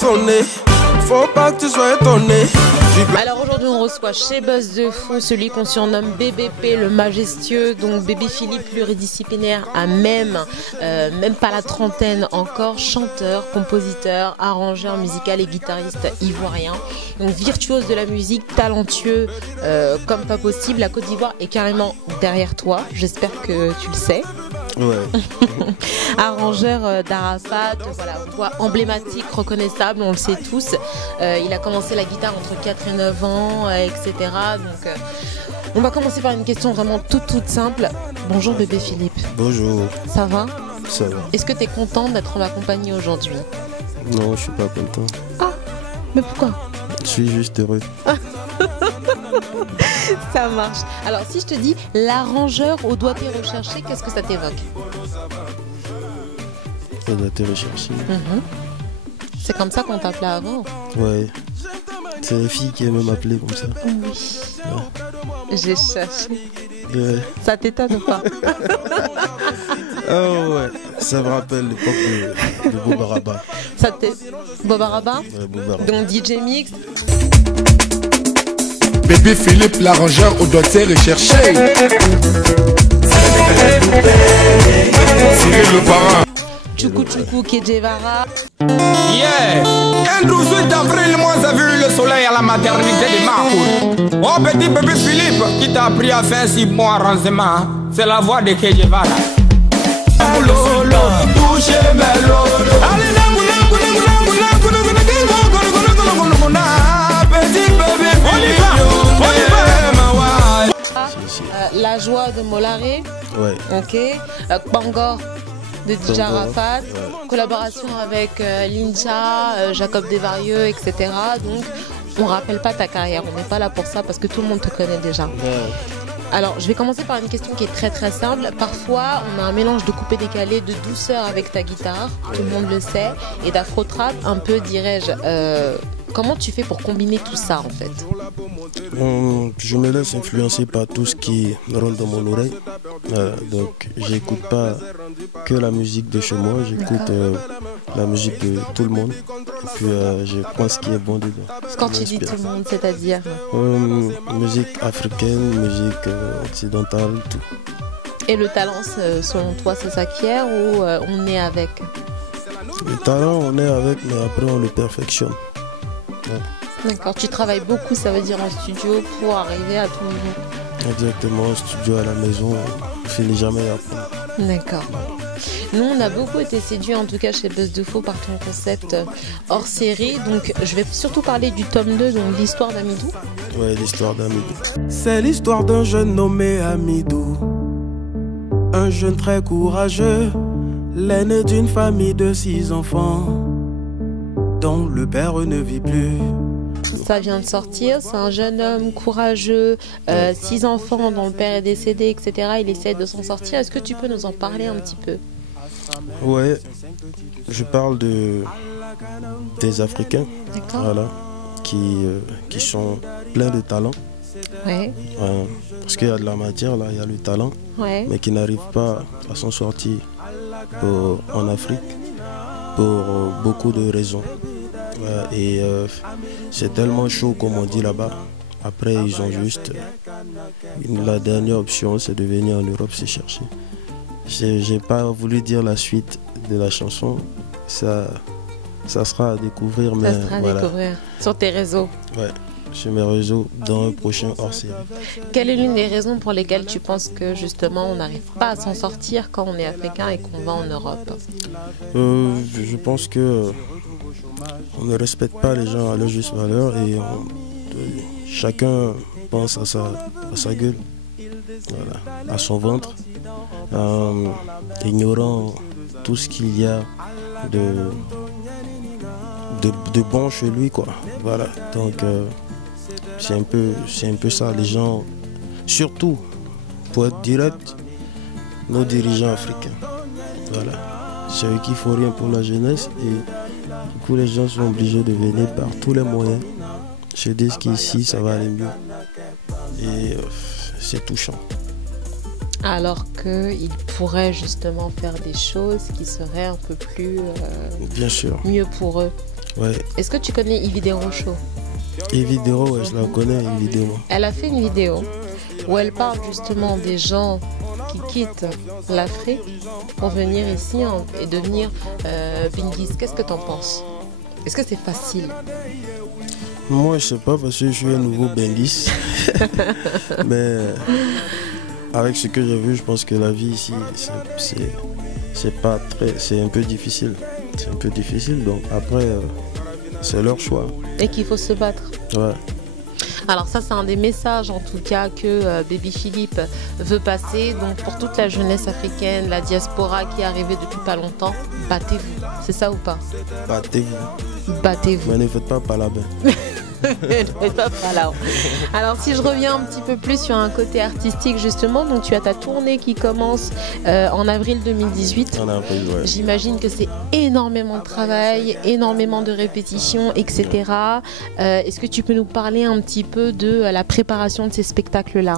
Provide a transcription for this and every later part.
sonner. Faut pas que tu sois étonné. Alors aujourd'hui on reçoit chez Buzz de Fou celui qu'on surnomme BBP, le majestueux, donc Bébé Philippe pluridisciplinaire à même pas la trentaine encore, chanteur, compositeur, arrangeur musical et guitariste ivoirien, donc virtuose de la musique, talentueux comme pas possible. La Côte d'Ivoire est carrément derrière toi, j'espère que tu le sais. Ouais. Arrangeur d'Arafat, voilà, voix emblématique, reconnaissable, on le sait tous. Il a commencé la guitare entre 4 et 9 ans, etc. Donc, on va commencer par une question vraiment toute simple. Bonjour Bébé Philippe. Bonjour. Ça va? Ça va. Est-ce que tu es content d'être en ma compagnie aujourd'hui? Non, je suis pas content. Ah, mais pourquoi? Je suis juste heureux. Ça marche. Alors si je te dis l'arrangeur au doigté recherché, qu'est-ce que ça t'évoque? Au doigté recherché. C'est comme ça qu'on t'appelait avant? Ouais. C'est les filles qui aiment m'appeler comme ça. Oui. Ouais. J'ai cherché. Ouais. Ça t'étonne ou pas? Oh ouais. Ça me rappelle l'époque de Boba Rabat. Ça t'est... Boba Rabat? Ouais, Boba Rabat. Donc DJ Mix. Bébé Philippe, l'arrangeur au doigté recherché. Cyril le parrain. Tchoukou Tchoukou Kedjevara. Yeah! Un 18 avril, moi j'ai vu le soleil à la maternité de Makour. Oh petit bébé Philippe, qui t'a appris à faire 6 mois rangement, c'est la voix de Kedjevara. Lolo, touchez mes lolo. Allez, petit bébé Philippe, on y va. La joie de Molaré. Ouais. Ok. Bangor de DJ Bangor, Arafat. ouais. Collaboration avec Lincha, Jacob Desvarieux, etc. Donc on rappelle pas ta carrière. On n'est pas là pour ça parce que tout le monde te connaît déjà. Ouais. Alors, je vais commencer par une question qui est très simple. Parfois, on a un mélange de coupé-décalé, de douceur avec ta guitare, tout le monde le sait, et d'afro-trap, un peu, dirais-je. Comment tu fais pour combiner tout ça, en fait? Je me laisse influencer par tout ce qui rentre dans mon oreille. Donc, j'écoute pas que la musique de chez moi, j'écoute la musique de tout le monde. Et puis, je prends ce qui est bon dedans. Quand tu dis tout le monde, c'est-à-dire? Musique africaine, musique occidentale, tout. Et le talent, selon toi, ça s'acquiert ou on est avec? Le talent, on est avec, mais après, on le perfectionne. Ouais. D'accord, tu travailles beaucoup, ça veut dire en studio, pour arriver à tout niveau. Exactement, au studio, à la maison, on finit jamais d'apprendre. D'accord. Nous, on a beaucoup été séduits, en tout cas chez Buzz de Fou, par ton concept hors série. Donc, je vais surtout parler du tome 2, donc l'histoire d'Amidou. Ouais, l'histoire d'Amidou. C'est l'histoire d'un jeune nommé Amidou. Un jeune très courageux, l'aîné d'une famille de 6 enfants, dont le père ne vit plus. Ça vient de sortir, c'est un jeune homme courageux, 6 enfants dont le père est décédé, etc. Il essaie de s'en sortir. Est-ce que tu peux nous en parler un petit peu? Ouais, je parle des Africains, voilà, qui sont pleins de talent. Ouais. Parce qu'il y a de la matière, là, il y a le talent, Ouais. mais qui n'arrivent pas à s'en sortir en Afrique pour beaucoup de raisons. Et c'est tellement chaud, comme on dit là-bas. Après, ils ont juste... La dernière option, c'est de venir en Europe se chercher. J'ai pas voulu dire la suite de la chanson. Ça sera à découvrir. Mais Ça sera à voilà. découvrir sur tes réseaux. Ouais, sur mes réseaux, dans un prochain hors-série. Quelle est l'une des raisons pour lesquelles tu penses que justement on n'arrive pas à s'en sortir quand on est africain et qu'on va en Europe? Je pense que on ne respecte pas les gens à leur juste valeur et chacun pense à sa gueule, voilà, à son ventre, ignorant tout ce qu'il y a de bon chez lui, quoi. Voilà. Donc c'est un peu ça, les gens, surtout pour être direct, nos dirigeants africains. Voilà. C'est eux qui font rien pour la jeunesse et du coup les gens sont obligés de venir par tous les moyens. Se disent qu'ici ça va aller mieux. Et c'est touchant. Alors qu'ils pourraient justement faire des choses qui seraient un peu plus Bien sûr. mieux pour eux. Ouais. Est-ce que tu connais Yvidero Show? Yvidero, ouais, je la connais, Yvidero. Elle a fait une vidéo où elle parle justement des gens qui quittent l'Afrique pour venir ici et devenir Bingis. Qu'est-ce que tu en penses? Est-ce que c'est facile? Moi, je sais pas parce que je suis un nouveau Bengis. Mais avec ce que j'ai vu, je pense que la vie ici, c'est un peu difficile. C'est un peu difficile, donc après, c'est leur choix. Et qu'il faut se battre. Ouais. Alors ça, c'est un des messages en tout cas que Baby Philippe veut passer. Donc pour toute la jeunesse africaine, la diaspora qui est arrivée depuis pas longtemps, battez-vous. C'est ça ou pas? Battez-vous. Battez-vous. Mais ne faites pas palabin. Alors si je reviens un petit peu plus sur un côté artistique justement, donc tu as ta tournée qui commence en avril 2018. En avril, ouais. J'imagine que c'est énormément de travail, énormément de répétitions, etc. Est-ce que tu peux nous parler un petit peu de la préparation de ces spectacles-là?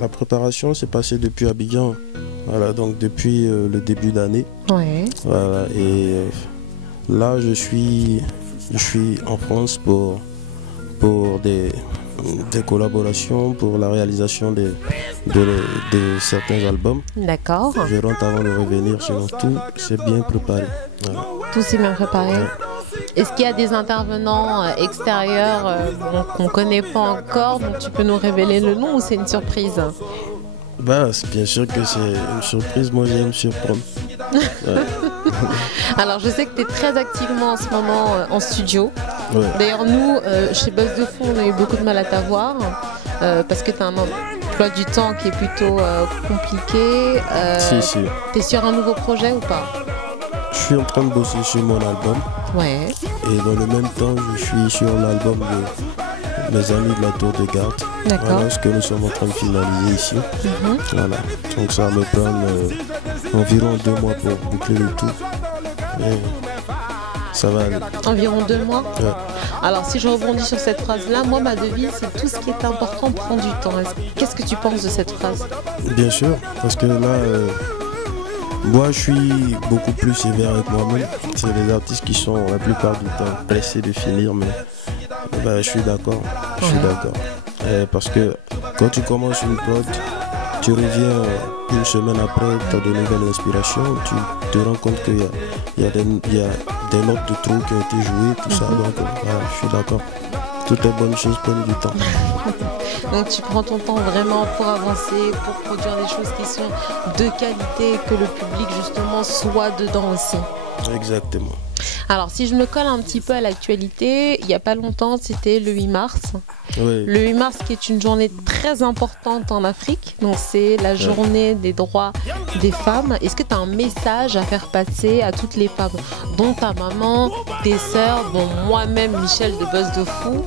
La préparation s'est passée depuis Abidjan. Voilà, donc depuis le début d'année. Ouais. Voilà, et là, je suis en France pour des collaborations, pour la réalisation de certains albums. D'accord. Je rentre avant de revenir, sinon tout c'est bien préparé. Voilà. Tout s'est bien préparé. Ouais. Est-ce qu'il y a des intervenants extérieurs qu'on ne connaît pas encore, donc tu peux nous révéler le nom ou c'est une surprise? Bien sûr que c'est une surprise, moi j'aime surprendre. Ouais. Alors je sais que tu es très activement en ce moment en studio. Ouais. D'ailleurs nous, chez Buzz de Fou, on a eu beaucoup de mal à t'avoir parce que tu as un emploi du temps qui est plutôt compliqué. Si. Tu es sur un nouveau projet ou pas? Je suis en train de bosser sur mon album. Ouais. Et dans le même temps, je suis sur l'album de mes amis de la Tour de Garde. D'accord. Voilà ce que nous sommes en train de finaliser ici. Voilà. Donc ça me prend environ 2 mois pour boucler le tout. Et ça va aller. Environ 2 mois? Ouais. Alors si je rebondis sur cette phrase-là, moi ma devise c'est tout ce qui est important prend du temps. Qu'est-ce que tu penses de cette phrase? Bien sûr, parce que là, moi je suis beaucoup plus sévère avec moi-même. C'est les artistes qui sont la plupart du temps pressés de finir, mais je suis d'accord. Je suis d'accord. Parce que quand tu commences une prod, tu reviens une semaine après, tu as de nouvelles inspirations, tu te rends compte qu'il y a des notes de trop qui ont été jouées, tout ça. Donc voilà, je suis d'accord. Toutes les bonnes choses prennent du temps. Donc tu prends ton temps vraiment pour avancer, pour produire des choses qui sont de qualité et que le public justement soit dedans aussi. Exactement. Alors si je me colle un petit peu à l'actualité, il n'y a pas longtemps, c'était le 8 mars. Oui. Le 8 mars qui est une journée très importante en Afrique, donc c'est la journée des droits des femmes. Est-ce que tu as un message à faire passer à toutes les femmes, dont ta maman, tes sœurs, dont moi-même, Michel de Buzz de Fou?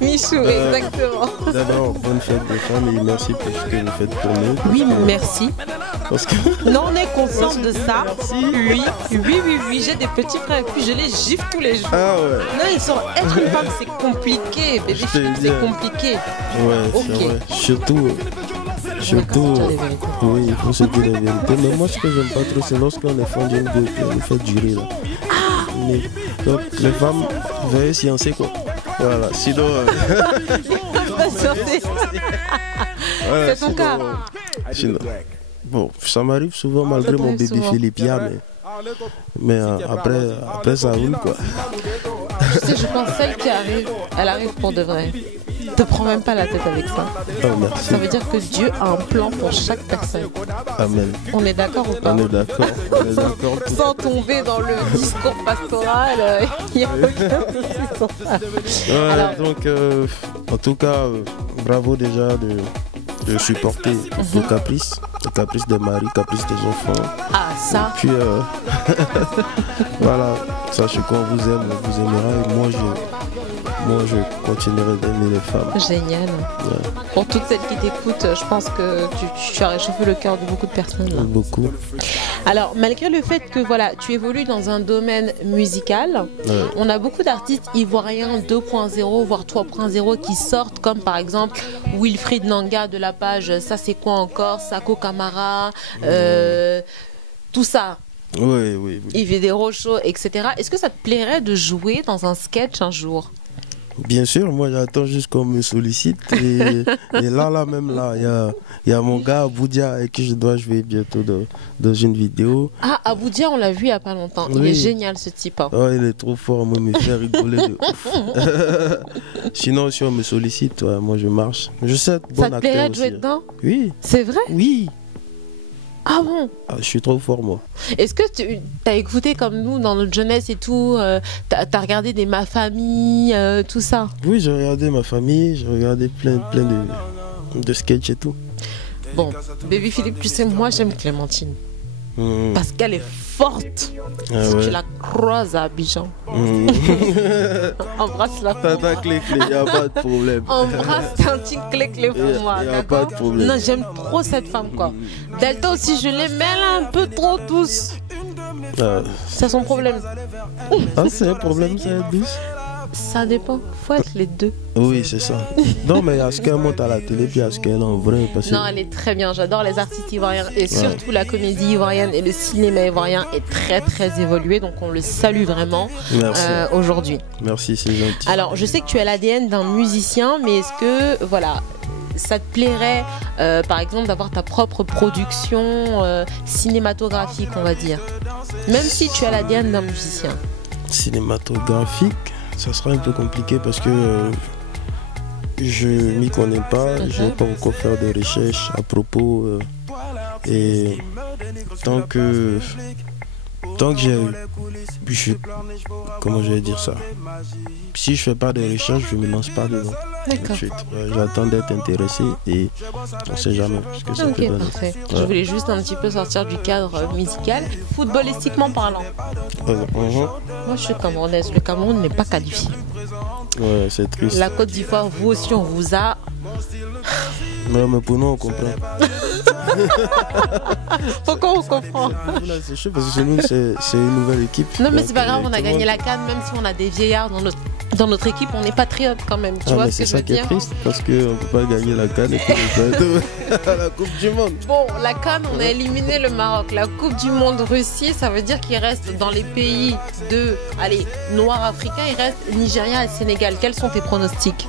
Michou, exactement. D'abord, bonne fête des femmes et merci pour ce que vous faites pour nous. Oui, merci. Parce que... Non, on est conscient de ça. Oui, j'ai des petits frères et puis je les gifle tous les jours. Ah ouais. Non, être une femme, c'est compliqué. Bébé Philippe, c'est compliqué. Ouais, ok. C'est vrai. Surtout, oui, il faut se dire la vérité. Mais moi, ce que j'aime pas trop, c'est lorsqu'on est fan d'une groupe et on nous fait durer là. Donc, les femmes, veuillez sciencer quoi. Voilà, sinon... C'est ton cas. Sinon, bon, ça m'arrive souvent malgré mon bébé Philippe, mais après ça roule quoi. Tu sais, je pense celle qui arrive, elle arrive pour de vrai. Te prends même pas la tête avec ça. Oh, merci. Ça veut dire que Dieu a un plan pour chaque personne. Amen. On est d'accord ou pas? On est d'accord. Sans tomber dans le discours pastoral, il n'y a aucun souci sur ça. Ouais, alors, donc, en tout cas, bravo déjà de supporter nos caprices, les caprices des maris, caprices des enfants. Ah, ça. Et puis, voilà, sachez qu'on vous aime, on vous aimera. Et moi je continuerai d'aimer les femmes. Génial. Ouais. Pour toutes celles qui t'écoutent, je pense que tu as réchauffé le cœur de beaucoup de personnes. Là. Beaucoup. Alors, malgré le fait que voilà, tu évolues dans un domaine musical, on a beaucoup d'artistes ivoiriens 2.0 voire 3.0 qui sortent, comme par exemple Wilfried Nanga de la page Ça c'est quoi encore, Sako Kamara, tout ça. Oui. Yves Desrochaux, etc. Est-ce que ça te plairait de jouer dans un sketch un jour? Bien sûr, moi j'attends juste qu'on me sollicite. Et là même, il y a mon gars Aboudia avec qui je dois jouer bientôt dans une vidéo. Ah, Aboudia, on l'a vu il n'y a pas longtemps. Il est génial ce type. Hein. Oh, il est trop fort, moi, il me fait rigoler de ouf. Sinon, si on me sollicite, moi je marche. Je sais être bon acteur. Ça te plairait de jouer aussi. dedans? Oui. C'est vrai? Oui. Ah bon? Je suis trop fort, moi. Est-ce que tu as écouté comme nous dans notre jeunesse et tout, t'as regardé des Ma Famille, tout ça? Oui, j'ai regardé Ma Famille, j'ai regardé plein de sketchs et tout. Bon, Baby Philippe, tu sais, moi j'aime Clémentine. Parce qu'elle est forte. Ah si ouais. tu la croises à Abidjan, embrasse-la. Tata clé, il n'y a pas de problème. Embrasse un petit clé pour moi. Il n'y a pas de problème. Non, j'aime trop cette femme, quoi. Delta aussi, je l'aime, mais elle a un peu trop tous. C'est son problème. Ah, c'est un problème, c'est un bus? Ça dépend, faut être les deux. Oui, c'est ça. Non, mais à ce qu'elle monte à la télé, puis à ce qu'elle est en vrai. Parce que... Non, elle est très bien. J'adore les artistes ivoiriens et surtout la comédie ivoirienne et le cinéma ivoirien est très très évolué. Donc on le salue vraiment aujourd'hui. Merci, c'est gentil. Alors, je sais que tu as l'ADN d'un musicien, mais est-ce que, voilà, ça te plairait, par exemple, d'avoir ta propre production cinématographique, on va dire, même si tu as l'ADN d'un musicien? Cinématographique, ça sera un peu compliqué parce que je m'y connais pas, je n'ai pas encore fait de recherches à propos et tant que comment je vais dire ça, si je fais pas de recherche, je me lance pas dedans. D'accord. J'attends d'être intéressé et on sait jamais ce que ça peut donner. Parfait. Je voulais juste un petit peu sortir du cadre musical, footballistiquement parlant. Moi je suis camerounaise, le Cameroun n'est pas qualifié. Ouais, c'est triste. La Côte d'Ivoire, vous aussi on vous a... Non, mais pour nous on comprend. Pourquoi on comprend? C'est chaud parce que chez nous c'est une nouvelle équipe. Non mais c'est pas grave, on a gagné la CAN, même si on a des vieillards dans notre équipe, on est patriotes quand même. Tu vois ce que je veux dire? C'est ça qui est triste parce qu'on ne peut pas gagner la CAN et puis à la Coupe du Monde. Bon, la CAN, on a éliminé le Maroc. La Coupe du Monde Russie, ça veut dire qu'il reste dans les pays noirs africains, il reste Nigeria et Sénégal. Quels sont tes pronostics?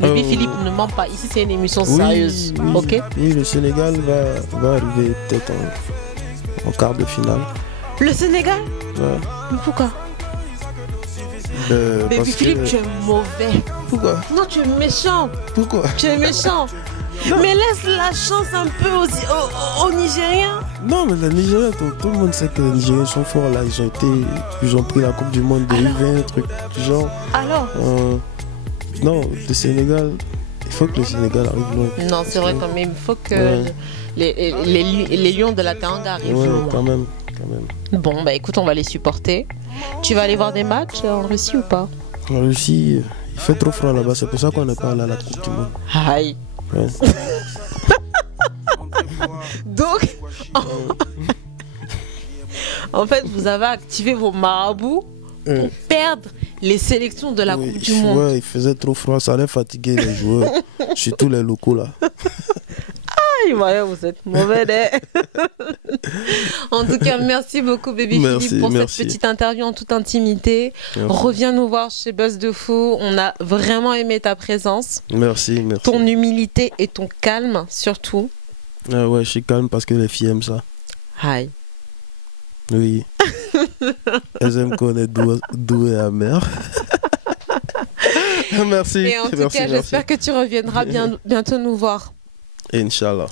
Depuis Philippe, ne ment pas. Ici, c'est une émission sérieuse. Oui, ok? Oui, le Sénégal va arriver peut-être en quart de finale. Le Sénégal? Ouais. Mais pourquoi? Baby Philippe, tu es mauvais. Pourquoi? Non, tu es méchant. Pourquoi? Tu es méchant. Mais laisse la chance un peu aux Nigériens. Non, mais les Nigériens, tout le monde sait que les Nigériens sont forts là. Ils ont pris la Coupe du Monde de U20, un truc du genre. Alors non, le Sénégal, il faut que le Sénégal arrive loin. Non, c'est vrai quand même, il faut que les lions de la Teranga arrivent loin. Quand même. Bon, bah écoute, on va les supporter. Tu vas aller voir des matchs en Russie ou pas? En Russie, il fait trop froid là-bas, c'est pour ça qu'on n'est pas allé à la Coupe du Monde. Aïe. Ouais. Donc, en fait, vous avez activé vos marabouts pour perdre les sélections de la Coupe du Monde. Ouais, il faisait trop froid, ça allait fatiguer les joueurs, surtout les locaux là. Aïe, ouais, vous êtes mauvais. En tout cas, merci beaucoup Baby Philippe pour cette petite interview en toute intimité. Merci. Reviens nous voir chez Buzz de Fou. On a vraiment aimé ta présence. Merci. Ton humilité et ton calme surtout. Ah ouais, je suis calme parce que les filles aiment ça. Aïe. Oui. Elles aiment qu'on est doux et amer. Merci. Et en tout cas, j'espère que tu reviendras bientôt nous voir. Inch'Allah.